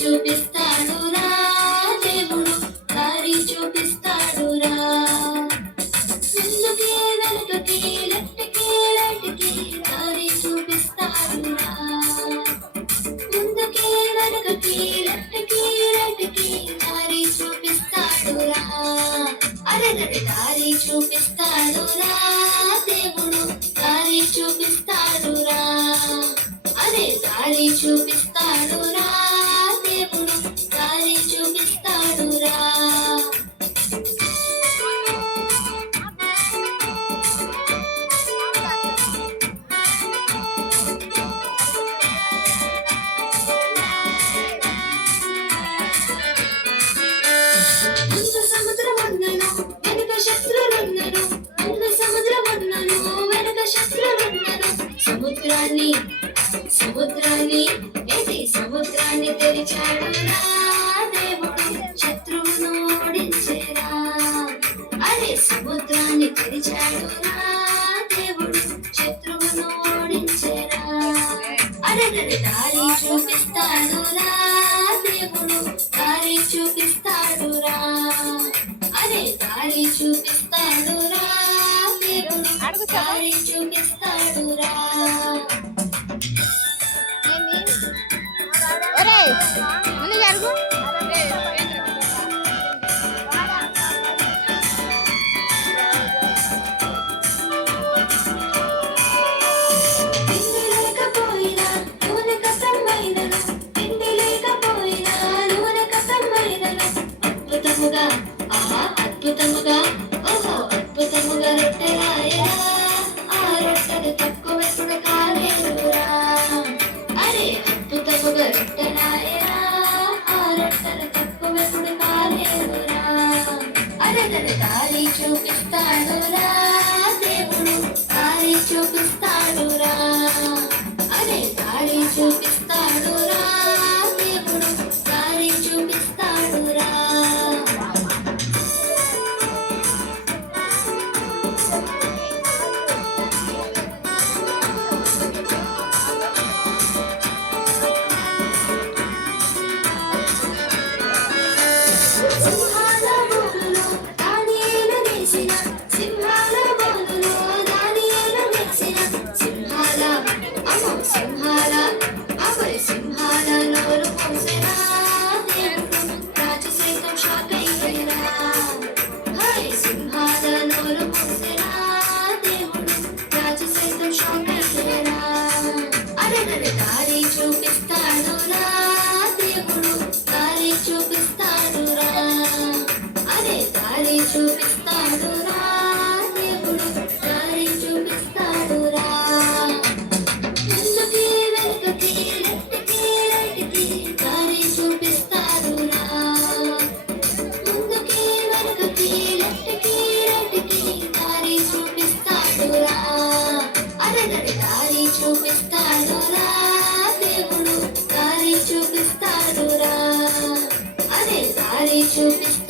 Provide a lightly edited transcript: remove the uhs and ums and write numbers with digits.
చూపిస్తాడురా దేవుడు దారి చూపిస్తాడురా ముందుకి వెనుకకి లెఫ్ట్కి రైట్కి దారి చూపిస్తాడురా ముందుకి వెనుకకి లెఫ్ట్కి రైట్కి దారి చూపిస్తాడురా అరే దారి చూపిస్తాడురా దేవుడు దారి చూపిస్తాడురా అరే దారి చూపిస్తాడురా దేవుడు దారి చూపిస్తాడురా ముందు సముద్రమున్నను వెనుక శత్రులున్నను ముందు సముద్రమున్నను వెనుక శత్రులున్నను సముద్రాన్ని తెరిచాడురా దేవుడు శత్రువును ఓడించేరా అరే సముద్రాన్ని తెరిచాడురా దేవుడు శత్రువును ఓడించేరా అరే దారి చూపిస్తాడురా దేవుడు దారి చూపిస్తాడురా అరే దారి చూపిస్తాడురా దేవుడు దారి చూపిస్తాడురా ముందు జరుగు అద్భుతముగా ఓహో అద్భుతముగా రొట్టెలాయరా ఆ రొట్టెలు తక్కువెప్పుడు కాలేదురా అరే అద్భుతముగా రొట్టెలాయరా ఆ రొట్టెలు తక్కువెప్పుడు కాలేదురా అరే దారి చూపిస్తాడురా దేవుడు దారి చూపిస్తాడురా అరే దారి చూపిస్తాడురా దేవుడు దారి చూపిస్తాడురా సింహాల బోనులో దానియేలు నిలిచిన సింహాల బోనులో దానియేలు నిలిచిన సింహాల నోరు మూసెరా దేవుడు రాజు సైతం షాక్ అయ్యేరా హై సింహాల నోరు మూసెరా దేవుడు రాజు సైతం షాక్ అయ్యేరా అరే దారి చూపిస్తాడురా దేవుడు దారి చూపిస్తాడురా అరే దారి చూపిస్తాడురా దేవుడు దారి చూపిస్తాడురా ముందుకి వెనుకకి లెఫ్ట్కి రైట్కి దారి చూపిస్తాడురా ముందుకి వెనుకకి లెఫ్ట్కి రైట్కి దారి చూపిస్తాడురా అరే దారి చూపిస్తాడురా దేవుడు దారి చూపిస్తాడురా అరే దారి చూపిస్తాడురా